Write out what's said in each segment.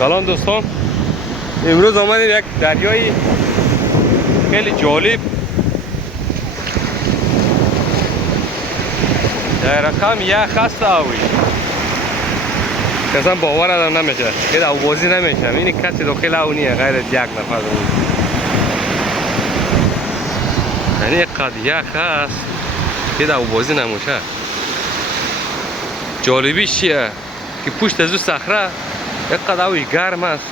سلام دوستان، امروز آمدیم یک دریای خیلی جالب در رقم یخ هست. آوی کسان باور آدم نمیشه که او بازی نمیشه. این کسی داخل او نیه غیر از یک نفر بود. یعنی قد یخ هست که او بازی نمیشه. جالبیش چیه که پشت از او صخره یک قد اوی گرم است.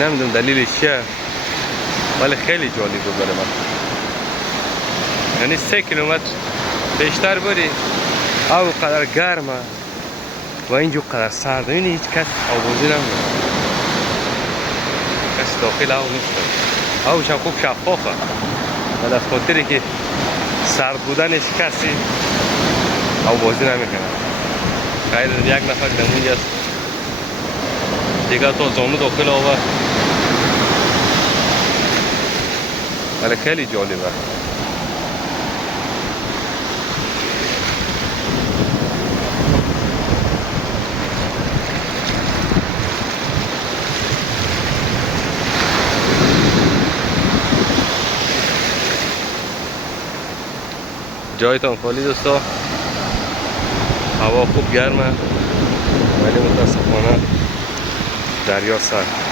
نمیدونم دلیلش چیه ولی خیلی جالب بود برای من. یعنی 3 کیلومتر بیشتر بری او قدر گرمه و اینجا قدر سرد. این هیچ کس آوازی نمیده، کسی داخل او نیست. اوش هم خوب شفافه و از خاطری که سرد بودنش کسی آوازی نمیکنه. غیر از یک نفر نمونی است دیگه تا زانو داخل آوه. ولی خیلی جالبه. جایتان خالی دوستا، هوا خوب گرمه ولی متاسفانه دریا سرد.